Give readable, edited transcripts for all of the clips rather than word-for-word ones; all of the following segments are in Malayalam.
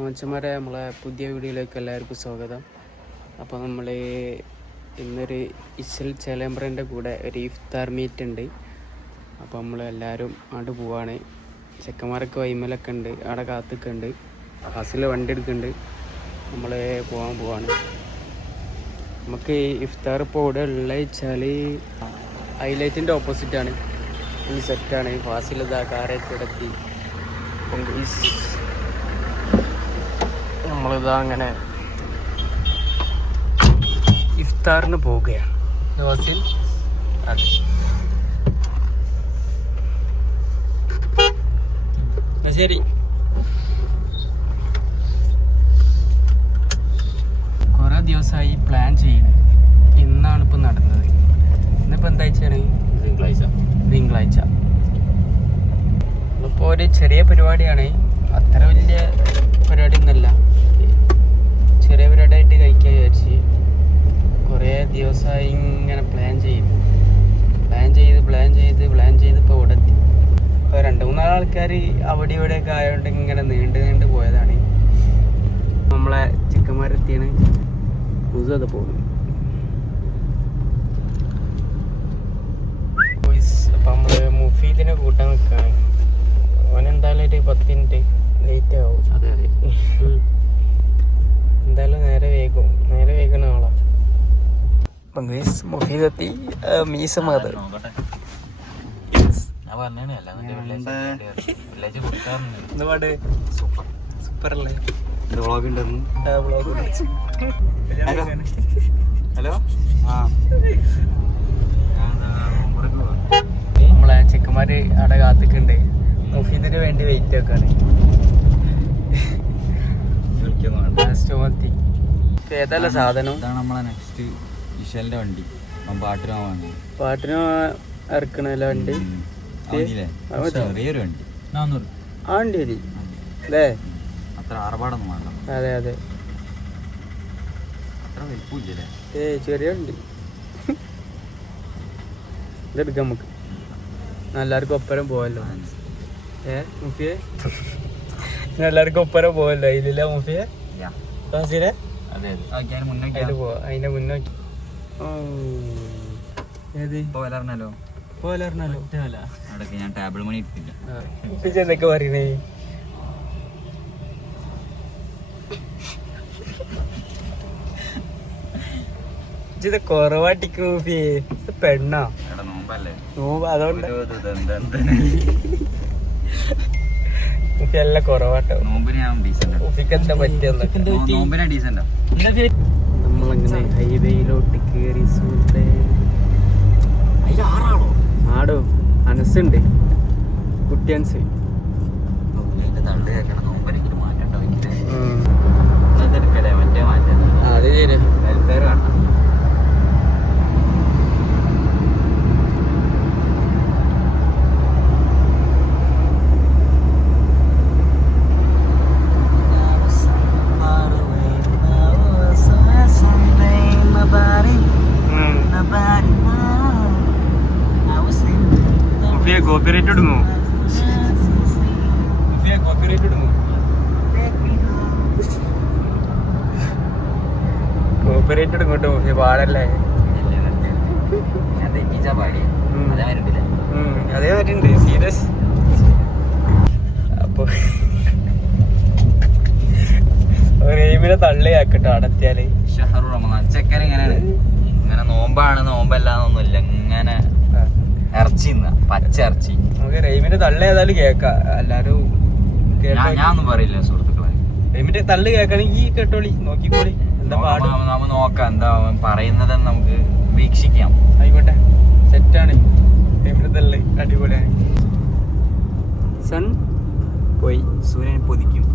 മച്ചന്മാരെ നമ്മളെ പുതിയ വീഡിയോയിലേക്ക് എല്ലാവർക്കും സ്വാഗതം. അപ്പോൾ നമ്മൾ ഇന്നൊരു ഇശൽ ചേലേമ്പ്രൻ്റെ കൂടെ ഒരു ഇഫ്താർ മീറ്റ് ഉണ്ട്. അപ്പോൾ നമ്മൾ എല്ലാവരും അങ്ങോട്ട് പോവാണ്. ചെക്കന്മാരൊക്കെ വൈമലൊക്കെ ഉണ്ട്, അവിടെ കാത്തൊക്കെയുണ്ട്. ബസ്സിൽ വണ്ടി എടുക്കുന്നുണ്ട്, നമ്മൾ പോവാണ്. നമുക്ക് ഇഫ്താർ ഇപ്പോൾ ഇവിടെ ഉള്ളത് വെച്ചാൽ ഹൈലൈറ്റിൻ്റെ ഓപ്പോസിറ്റാണ്. ഫുൾ സെറ്റാണ്. ഫാസിലിതാ കാറായിട്ട് ഇടത്തി. നമ്മളിതാ അങ്ങനെ ഇഫ്താറിന് പോവുകയാണ്. ഫാസിൽ അതെ ശരി. കുറേ ദിവസമായി പ്ലാൻ ചെയ്യണേ. ഇന്നാണ് ഇപ്പം നടന്നത്. ഇന്നിപ്പോൾ എന്താ വെച്ചാണ് തിങ്കളാഴ്ച. ഇപ്പോൾ ഒരു ചെറിയ പരിപാടിയാണ്, അത്ര വലിയ പരിപാടി ഒന്നുമല്ല. ചെറിയ പരിപാടിയായിട്ട് കഴിക്കാൻ വിചാരിച്ച് കുറേ ദിവസമായി ഇങ്ങനെ പ്ലാൻ ചെയ്ത് ഇപ്പോൾ ഇവിടെ എത്തി. ഇപ്പോൾ 2-3 ആൾക്കാർ അവിടെ ഇവിടെയൊക്കെ ആയതുകൊണ്ട് ഇങ്ങനെ നീണ്ട് പോയതാണ്. നമ്മളെ ചിക്കന്മാരെത്തിയാണ്. അത് പോകുന്നു. അപ്പം നമ്മൾ മുഫീദിനെ കൂട്ടാൻ നിൽക്കുകയാണ്. ഓനെന്തായാലും ഒരു 10 മിനിറ്റ് ലേറ്റ് ആവും. അതെ എന്തായാലും നേരെ വേഗം ആളാ. മുഫീദെത്തി. മീസ മാതർ സൂപ്പർ അല്ലേ? വ്ളോഗ് ഉണ്ടെന്ന്. ഹലോ. നമ്മളെ ചെക്കന്മാര് അവിടെ കാത്തിക്കുണ്ട്. മുഫീദിന് വേണ്ടി വെയിറ്റ് വെക്കാണ്. ഏതല്ല സാധനം? ഇതാണ് നമ്മളെ നെക്സ്റ്റ് വിശാലിന്റെ വണ്ടി. പാട്ടിന് ഇറക്കണല്ലോ വണ്ടി. ചെറിയൊരു വണ്ടി, 400 ആ വണ്ടി മതി അല്ലേ? അത്ര ആർഭാടൊന്നും വേണ്ട. അതെ അത്ര വലിപ്പമില്ലേ? ചെറിയ വണ്ടി. ഇതെടുക്കാം നമുക്ക്. എല്ലാവർക്കും ഒപ്പരം പോവല്ലോ. മുഫിയെ എല്ലാവർക്കും ഒപ്പരം പോവല്ലോ. ഇതില്ല മുഫിയെ ഫാസിലെ പോവാ. അതിന്റെ മുന്നോക്കി ഞാൻ ടേബിൾ മണി ഇട്ടില്ല. എന്തൊക്കെ പറയണേ? ഇത് കുറവാട്ടിക്ക് മുഫിയെ. പെണ്ണാ നോമ്പ്, അതുകൊണ്ട് എല്ലാം കുറവാട്ടോ. നമ്മളിങ്ങനെ ഹൈവേയിലോട്ട് കേറി. ആടോ അനസുണ്ട്, കുട്ടിയൻസ്. അത് ശരി. കോപ്പിറൈറ്റ് ഇടുന്നു. കോപ്പിറൈറ്റ് ഇടുങ്ങോട്ടോ പാടല്ലേ? അതേമാതിരി ഉണ്ട് സീരിയസ്. അപ്പൊ റീമിനെ തള്ളിയാക്കട്ടോ അടത്തിയാല്. ചെക്കൻ ഇങ്ങനെയാണ്, ഇങ്ങനെ നോമ്പല്ലാന്നൊന്നുമില്ല, ഇങ്ങനെ ഇറച്ചി പച്ച ഇറച്ചി. നമുക്ക് റെയിമിന്റെ തള്ളി ഏതായാലും കേക്കാം. എല്ലാരും ഞാനൊന്നും പറയില്ല സുഹൃത്തുക്കളെ. റെയിമിന്റെ തള്ളി കേൾക്കണമെങ്കിൽ കേട്ടോളി, നോക്കിക്കോളി. എന്താ പാട് നമുക്ക് നോക്കാം, എന്താ പറയുന്നതെന്ന് നമുക്ക് വീക്ഷിക്കാം. ആയിക്കോട്ടെ, സെറ്റാണ്. റെയിമിന്റെ തള്ളി അടിപൊളിയാണ്. സൺ പോയി, സൂര്യൻ പൊതിക്കൂലോ.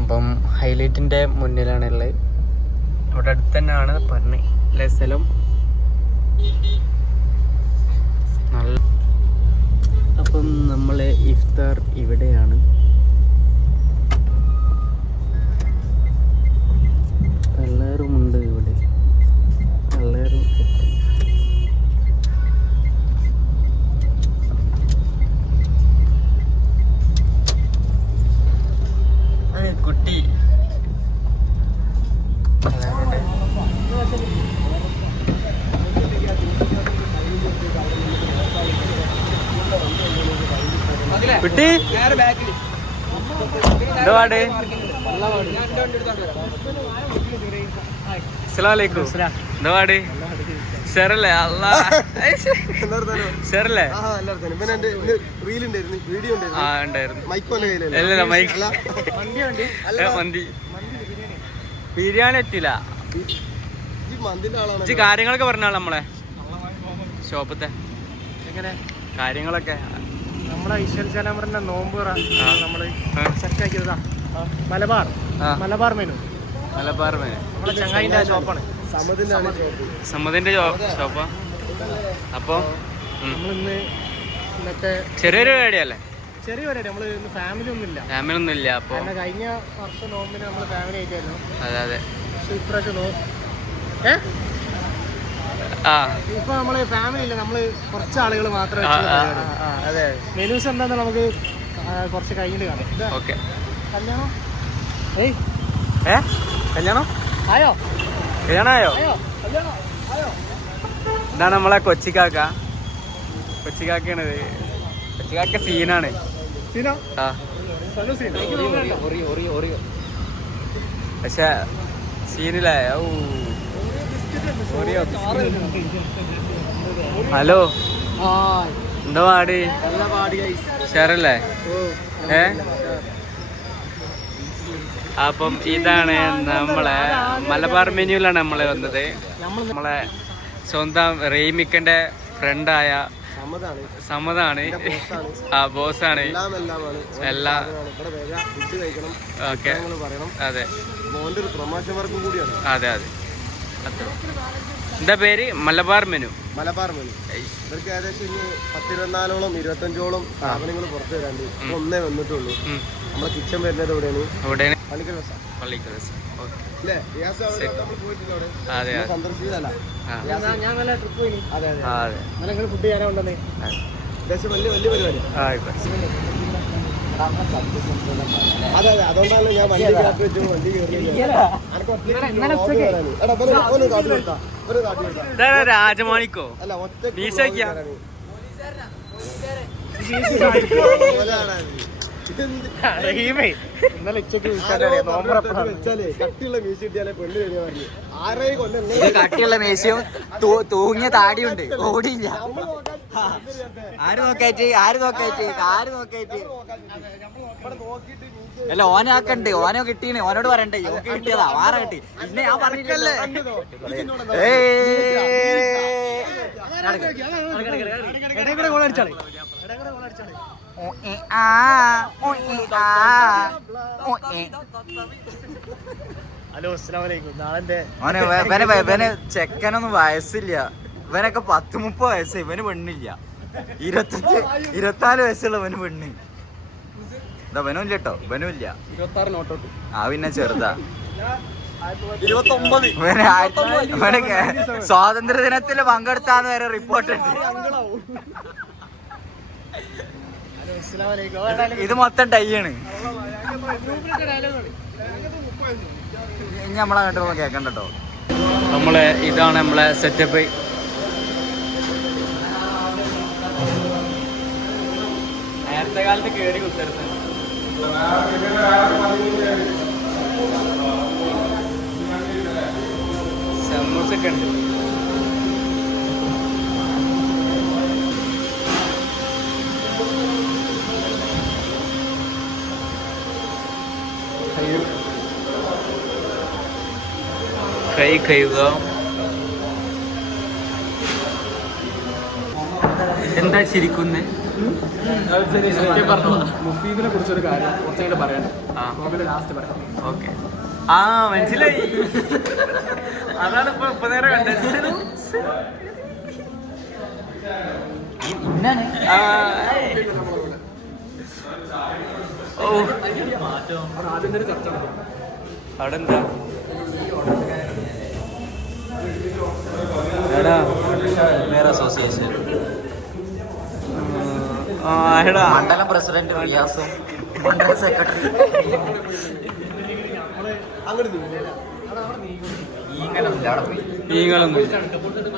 അപ്പം ഹൈലൈറ്റിന്റെ മുന്നിലാണുള്ളത്. അവിടെ അടുത്ത് തന്നെയാണ് പറഞ്ഞ സ്ഥലം. നല്ല. അപ്പം നമ്മളെ ഇഫ്താർ ഇവിടെയാണ്. എല്ലാവരുമുണ്ട് ഇവിടെ. എല്ലാവരും കുട്ടി എന്താ പാട്? അസ്സലാമലൈക്കും. എന്താ പാട്? ഷെറല്ലേ? അല്ലാ ഷെറല്ലേ? ആ ഉണ്ടായിരുന്നു. മന്തി ബിരിയാണി എത്തില്ല. കാര്യങ്ങളൊക്കെ പറഞ്ഞാൽ നമ്മളെ ഷോപ്പത്തെ കാര്യങ്ങളൊക്കെ നമ്മളെ ഈശ്വര ചാലമ്പറിന്റെ നോമ്പ് നമ്മള് സെറ്റാക്കിയതാ. മലബാർ മെനു. മലബാർ മെനു നമ്മളെ ചങ്ങായിന്റെ ഷോപ്പാണ്. സമ്മതിന്റെ ഷോപ്പാ. അപ്പൊ നമ്മളിന്ന് ഇന്നത്തെ ചെറിയൊരു പരിപാടിയല്ലേ? ചെറിയ പരിപാടി. നമ്മള് ഇന്ന് ഫാമിലി ഒന്നും ഇല്ല. അപ്പൊ കഴിഞ്ഞ വർഷം നോമ്പിന് നമ്മള് ഫാമിലി ആയിട്ടായിരുന്നു. അതെ. പക്ഷെ ഇപ്രാവശ്യം ഇപ്പൊ നമ്മള് ഫാമിലി ഇല്ല, നമ്മള് കുറച്ച് ആളുകൾ മാത്രമേ. അതെ. മെനൂസ് എന്താന്ന് നമുക്ക് കുറച്ച് കഴിഞ്ഞിട്ട് കാണാം. ഓക്കെ. കല്യാണം കല്യാണം ആയോ? ഇതാണ് നമ്മളെ കൊച്ചിക്കാക്ക. കൊച്ചിക്കാക്കയാണിത്. കൊച്ചിക്കാക്ക സീനാണ്. പക്ഷെ സീനില്ലേ? ഹലോ, എന്താ പാടി? ഷെറല്ലേ? അപ്പം ഇതാണ് നമ്മളെ മലബാർ മെനുവിലാണ് നമ്മള് വന്നത്. നമ്മളെ സ്വന്തം റെയ്മിക്കന്റെ ഫ്രണ്ടായ സമതാണ്. ബോസാണ്. എല്ലാം ഓക്കെ. അതെ. എന്താ പേര്? മലബാർ മെനു. ഇവർക്ക് ഏകദേശം ഇനി 10-24ഓളം 25ഓളം സ്ഥാപനങ്ങൾ പുറത്തു വരാണ്ട് ഒന്നേ വന്നിട്ടുള്ളൂ. നമ്മളെ കിച്ചൺ വരുന്നത് എവിടെയാണ്? പള്ളിക്കൽ. അതെ. സന്ദർശിച്ചതല്ല, ഞാൻ നല്ല ട്രിപ്പ് പോയി. അതെ. ഫുഡ് ചെയ്യാനോ ഉണ്ടെന്നേ. ഏകദേശം വലിയ പരിപാടി. അതെ. അതുകൊണ്ടാണ് ഞാൻ വണ്ടി രാജമാണിക്കോ അല്ല ഒറ്റ കട്ടിയുള്ള മീശയും തൂങ്ങിയ താടിയുണ്ട്. ഓടിയില്ല. ആര് നോക്കായിട്ട് അല്ല ഓനാക്കണ്ട്. ഓനോ കിട്ടീന്. ഓനോട് പറയണ്ടേ? കിട്ടിയതാ. വാറ കിട്ടി. പിന്നെ ഞാൻ പറഞ്ഞില്ലല്ലേ. ഹലോ, അസ്സലാമലൈക്കും. നാളെ ഇവന് ചെക്കനൊന്നും വയസ്സില്ല. ഇവനൊക്കെ 10-30 വയസ്സ്. ഇവന് പെണ്ണില്ല. 25-24 വയസ്സുള്ള ഇവന് പെണ്ണ്. ഇവനും ഇല്ല കേട്ടോ. ഇവനും ഇല്ല. 26 നോട്ടോട്ട്. പിന്നെ ചെറുതാ. 29. ഇവനൊക്കെ സ്വാതന്ത്ര്യ ദിനത്തിൽ പങ്കെടുത്താന്ന് വരെ റിപ്പോർട്ട് ഉണ്ട്. ഇത് മൊത്തം ടൈയാണ്. ഇനി നമ്മളങ്ങോട്ടൊന്നും കേക്കണ്ട കേട്ടോ. ഇതാണ് നമ്മളെ സെറ്റപ്പ്. നേരത്തെ കാലത്ത് കേടി കുത്തരുത്. സമൂസൊക്കെ ഉണ്ട്. കൈ കഴുകുക. എന്താ ചിരിക്കുന്നേ? മുഫീദിനെ കുറിച്ചൊരു കാര്യം കുറച്ചുകൂടെ പറയാൻ. ലാസ്റ്റ് പറയാം. ഓക്കെ. മനസ്സിലായി. അതാണ് ഇപ്പൊ നേരെ കണ്ടത്. ആദ്യം തന്നെ ചർച്ച നടക്കും. അവിടെ എന്താ? അസോസിയേഷൻ മണ്ഡലം പ്രസിഡന്റ് റിയാസും മണ്ഡലം സെക്രട്ടറി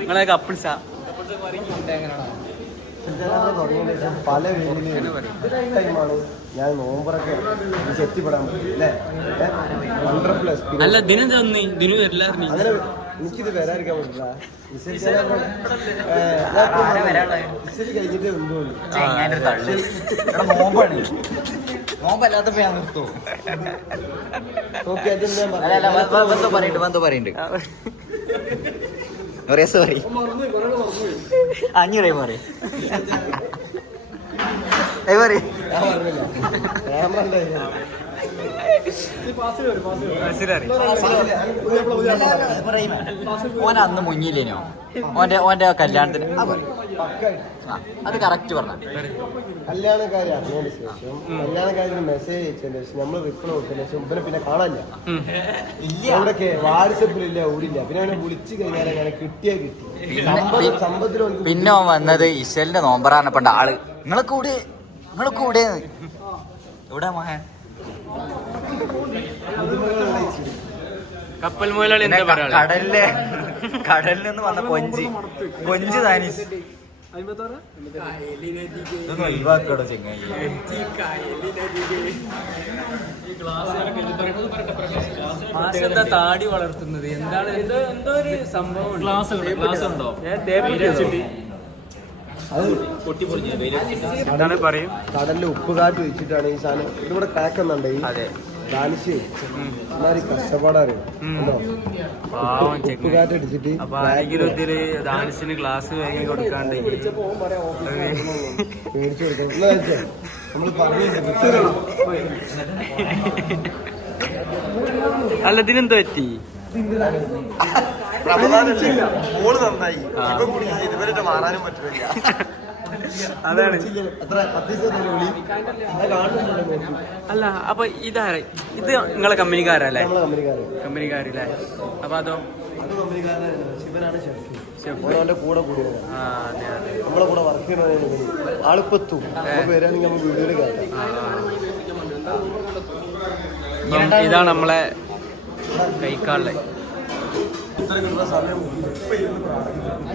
നിങ്ങളെ കപ്പിൾസാ? തുടങ്ങിയതിന് ശേഷം പല ടൈമാണ് ഞാൻ നോമ്പറൊക്കെ എത്തിപ്പെടാൻ പറ്റും അല്ലേ? Wonderful experience. അല്ല ദിനം തന്നെ ദിനു വരില്ല അങ്ങനെ എനിക്കിത് വരാതിരിക്കാൻ പറ്റില്ല. വിസിറ്റ് കഴിഞ്ഞിട്ട് എന്തുകൊണ്ട് നോമ്പാണ്. നോമ്പല്ലാത്തപ്പോ ഞാൻ നിർത്തൂ. ഓക്കെ അത് ഞാൻ പറയുന്നുണ്ട് സോറി 500 പറയും. ക്യാമറ ഉണ്ടായിരുന്നു. ഓൻ അന്ന് മുങ്ങിയില്ലേനോ ഓന്റെ കല്യാണത്തിന് അത് കറക്റ്റ് പറഞ്ഞ കല്യാണക്കാരി അറിഞ്ഞതിന് ശേഷം കല്യാണക്കാരിന് മെസ്സേജ് അയച്ചതിന് ശേഷം നമ്മൾ റിപ്ലൈ കൊടുത്തതിന് ശേഷം ഇവനെ പിന്നെ കാണാനില്ല. അവിടെയൊക്കെ വാട്സപ്പിലില്ല ഊരില്ല. പിന്നെ അവനെ വിളിച്ചു കഴിഞ്ഞാൽ അങ്ങനെ കിട്ടിയാ കിട്ടി. സമ്പത്തിലും പിന്നെ ഓൻ വന്നത് ഇശലിന്റെ നോമ്പറാന്നപ്പണ്ട ആള് നിങ്ങളെ കൂടെ എവിടെ മകൻ കപ്പൽ മുതലാളി എന്താ പറയാ? കടലിൽ നിന്ന് വന്ന കൊഞ്ച് താനീസ് ഒഴിവാക്കടോ ചെങ്ങായി. എന്താ താടി വളർത്തുന്നത്? എന്താണ് എന്തോ ഒരു സംഭവം ക്ലാസ് ഉണ്ടോ? എന്താണ് പറയും? കടലിൽ ഉപ്പുകാറ്റ് വെച്ചിട്ടാണ് ഈ സാധനം ഇതിവിടെ കാക്കുന്നുണ്ട്. ദാനിഷ് കഷ്ടപ്പാടാണ്. ഉപ്പുകാറ്റ് അടിച്ചിട്ട് ദാനിഷിന് ക്ലാസ് വാങ്ങി കൊടുക്കാണ്ട് മേടിച്ചു കൊടുക്കണം. നമ്മള് പറഞ്ഞു അല്ല ഇതിനെന്താ പറ്റി? മോള് നന്നായി. ഇതുവരെ മാറാനും പറ്റില്ല. അതാണ്. കാണുന്നുണ്ടല്ലോ. അല്ല അപ്പൊ ഇത് നിങ്ങളെ കമ്പനിക്കാരല്ലേ? കമ്പനിക്കാരല്ലേ? അപ്പൊ അതോ ശിവനാണ് ഷെഫ്. കൂടെ കൂടിയത് നമ്മളെ കൂടെ വർക്ക് ചെയ്യുന്ന ആളിപ്പെത്തും. വരാണെങ്കിൽ നമുക്ക് വീഡിയോയിൽ കേട്ടാം. ഇതാണ് നമ്മളെ കൈക്കാളിലെ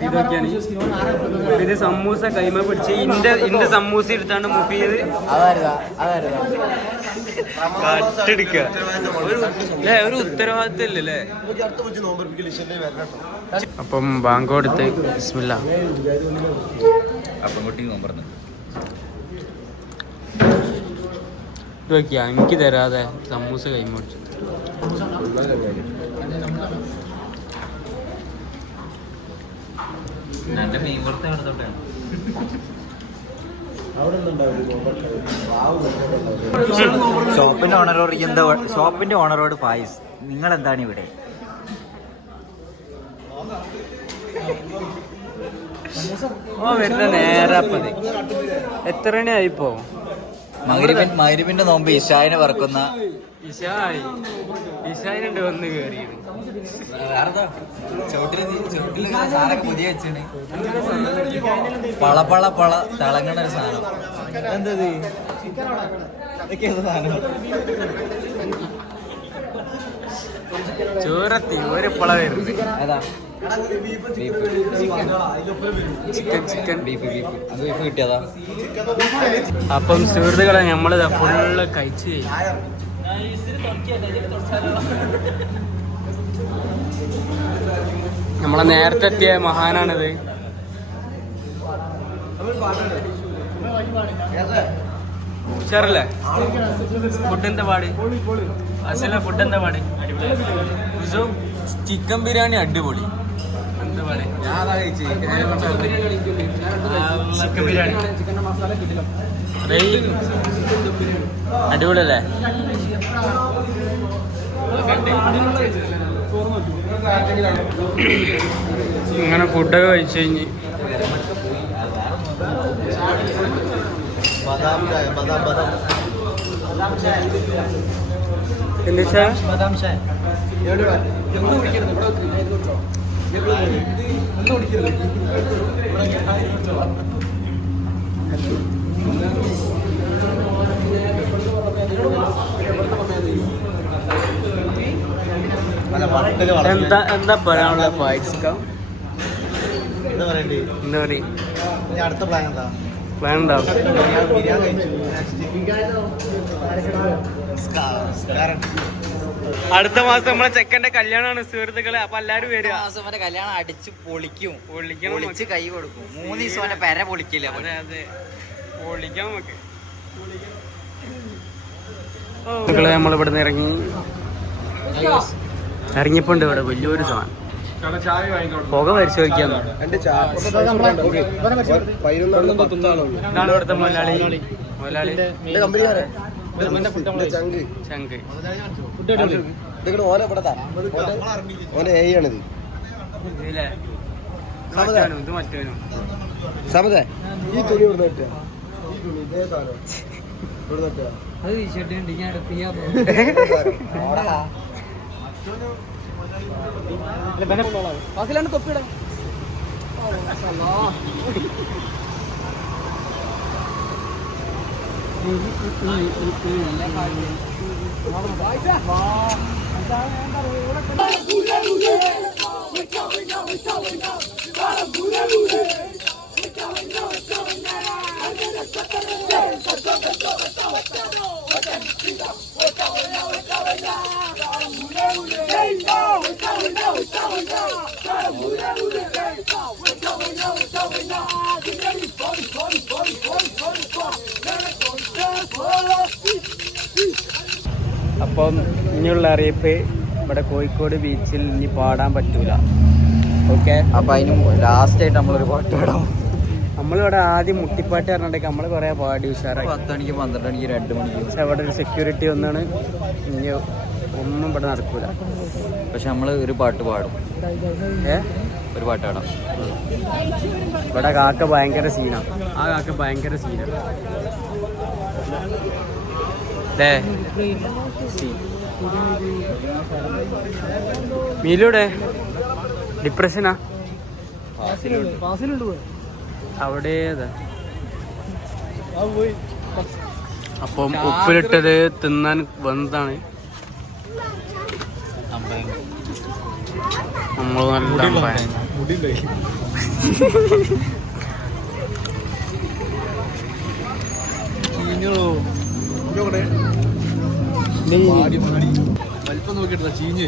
ഇതൊക്കെയാണ്. ഇത് സമൂസ കൈമ പിടിച്ച് ഇന്റെ സമൂസ എടുത്താണ് മുഫ് ചെയ്ത് കട്ടെടുക്കുക. ഒരു ഉത്തരവാദിത്തം ഇല്ലല്ലേ? അപ്പം ബാങ്ക് കൊടുത്ത് ബിസ്മില്ലാ അപ്പം കുട്ടി നോമ്പറന്ന് ഇത് നോക്കിയാ എനിക്ക് തരാതെ സമൂസ കൈമ പിടിച്ചു. ഷോപ്പിന്റെ ഓണറോട് പായിസ് നിങ്ങൾ എന്താണ് ഇവിടെ? വരുന്ന നേരപ്പത് എത്ര മണിയായിപ്പോ? മഗ്‌രിബിന്റെ നോമ്പ് ഇശായിനെ പറക്കുന്ന ഇശായിനുണ്ട് വന്ന് കേറിയത്. പുതിയ വെച്ചാണ് പള തിളങ്ങണ ഒരു സാധനം. എന്തത് ചോറത്തി ഒരു പള വരുന്നത്. ഏതാ? ചിക്കൻ ബീഫ് കിട്ടിയതാ. അപ്പം സുഹൃത്തുക്കളെ നമ്മളിതാ ഫുള്ള് കഴിച്ച് കഴിഞ്ഞു. നമ്മളെ നേരത്തെ എത്തിയ മഹാനാണിത്. ഉഷാറല്ലേ? ഫുഡ് എന്താ പാട്? അസല ഫുഡ് എന്താ പാട്? ചിക്കൻ ബിരിയാണി അടിപൊളി. എന്താ പാട്? ചിക്കൻ ബിരിയാണി അടിപൊളിയല്ലേ? ഇങ്ങനെ ഫുഡൊക്കെ കഴിച്ചു കഴിഞ്ഞ് എന്താ എന്താ പറയാനുള്ള ഫൈറ്റ്സ് എന്താ പറയാ? അടുത്ത പ്ലാൻ എന്താ? പ്ലാൻ ഉണ്ടാവും. ബിരിയാണി അടുത്ത മാസം നമ്മളെ ചെക്കന്റെ കല്യാണമാണ് സുഹൃത്തുക്കളെ. അപ്പൊ എല്ലാരും വരിക. കല്യാണം അടിച്ച് പൊളിക്കും, പൊളിക്കണം. പൊളിച്ച് കൈ കൊടുക്കും. 3 ദിവസം അവന്റെ പെര പൊളിക്കില്ല. അതെ അതെ, പൊളിക്കാം നമുക്ക്. മക്കളെ നമ്മളിവിടുന്ന് ഇറങ്ങിയപ്പോ ഉണ്ട് ഇവിടെ വലിയൊരു സാധനം പുക പരിശോധിക്കാന്ന്. ഇതാണ് ഇവിടുത്തെ മുതലാളി. ചങ്ക് ഇത് മറ്റവനും സമതേ ഈ തുണി ഇവിടെ ഈ തുണി ഇതേ സാധനം ഇവിടെ തൊപ്പിടാം. അപ്പം ഇനിയുള്ള അറിയിപ്പ്, ഇവിടെ കോഴിക്കോട് ബീച്ചിൽ ഇനി പാടാൻ പറ്റൂല. ഓക്കെ, അപ്പൊ അതിന് ലാസ്റ്റ് ആയിട്ട് നമ്മളൊരു പാട്ട് പാടാം. നമ്മളിവിടെ ആദ്യം മുട്ടിപ്പാട്ട് പറഞ്ഞിട്ടുണ്ടെങ്കിൽ നമ്മൾ കുറെ പാടി ഉഷാറായി. 10 മണിക്ക് 12 മണിക്ക് 2 മണിക്ക്. പക്ഷെ അവിടെ ഒരു സെക്യൂരിറ്റി ഒന്നാണ്, ഇനി ഒന്നും ഇവിടെ നടക്കൂല. പക്ഷെ നമ്മള് ഒരു പാട്ട് പാടും. ഒരു പാട്ട് പാടാം. ഇവിടെ കാക്ക ഭയങ്കര സീനാണ്. ആ കാക്ക ഭയങ്കര സീനാണ്. മീലൂടെ ഡിപ്രഷനാ അവിടെ. അപ്പം ഉപ്പിലിട്ടത് തിന്നാൻ വന്നതാണ്. നമ്മൾ നല്ല വലിപ്പം നോക്കിയിട്ടില്ല, ചീഞ്ഞ്.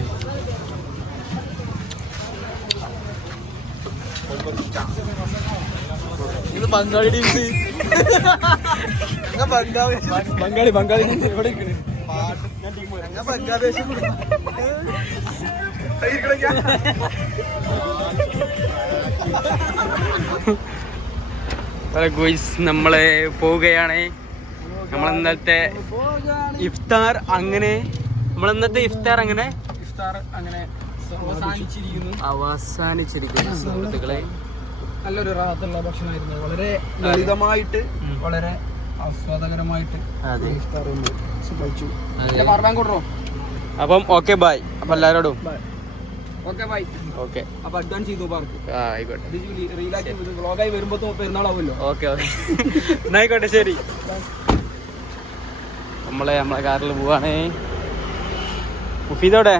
ഇത് ബംഗാളി ടീംസ്. ബംഗാളി ഇവിടെ ബംഗ്ലാദേശ് നമ്മളെ പോവുകയാണ്. നമ്മളിന്നത്തെ ഇഫ്താർ അങ്ങനെ അവസാനിച്ചിരിക്കുന്നു സുഹൃത്തുക്കളെ. നല്ലൊരു റാഹത്തുള്ള ഭക്ഷണമായിരുന്നു. വളരെ ലളിതമായിട്ട്, വളരെ ആസ്വാദകരമായിട്ട് കഴിച്ചു. അപ്പം ഓക്കെ ബൈ. അപ്പൊ എല്ലാരോടും ഓക്കെ ബൈ. ഓക്കെ, അപ്പൊ അഡ്വാൻസ് ചെയ്തു പാർക്ക്. ആയിക്കോട്ടെ. റീലാക്കി വ്ളോഗായി വരുമ്പോ പെരുന്നാളാവുമല്ലോ. ഓക്കെ ഓക്കെ, എന്നായിക്കോട്ടെ, ശരി. നമ്മളെ കാറിൽ പോവാണേ. മുഫീദോടെ